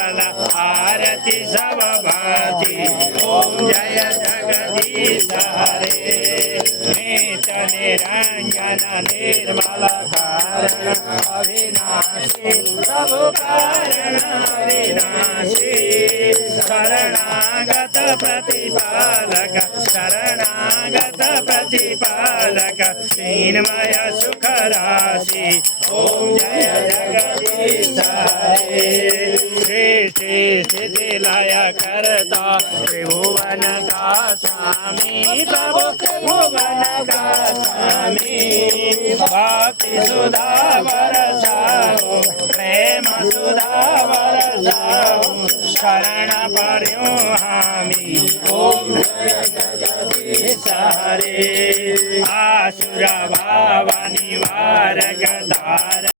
आरती सवभाती ओम जय जगदीश हरे नेत निरंजन निर्मल कारण अविनाशी प्रभु कारण अविनाशी शरणागत प्रतिपालक शरणागत प्रतिपालक श्रीमय सुख राशि ओम जय जगदीश हरे श्री सिद्धि लय करता त्रिभुवन का स्वामी प्रभु त्रिभुवन का स्वामी भक्ति सुधा बरसाओ प्रेम सुधा बरसाओ शरण पर्यो हामी ओम जय जगदीश हरे आसुर भाव निवारक धार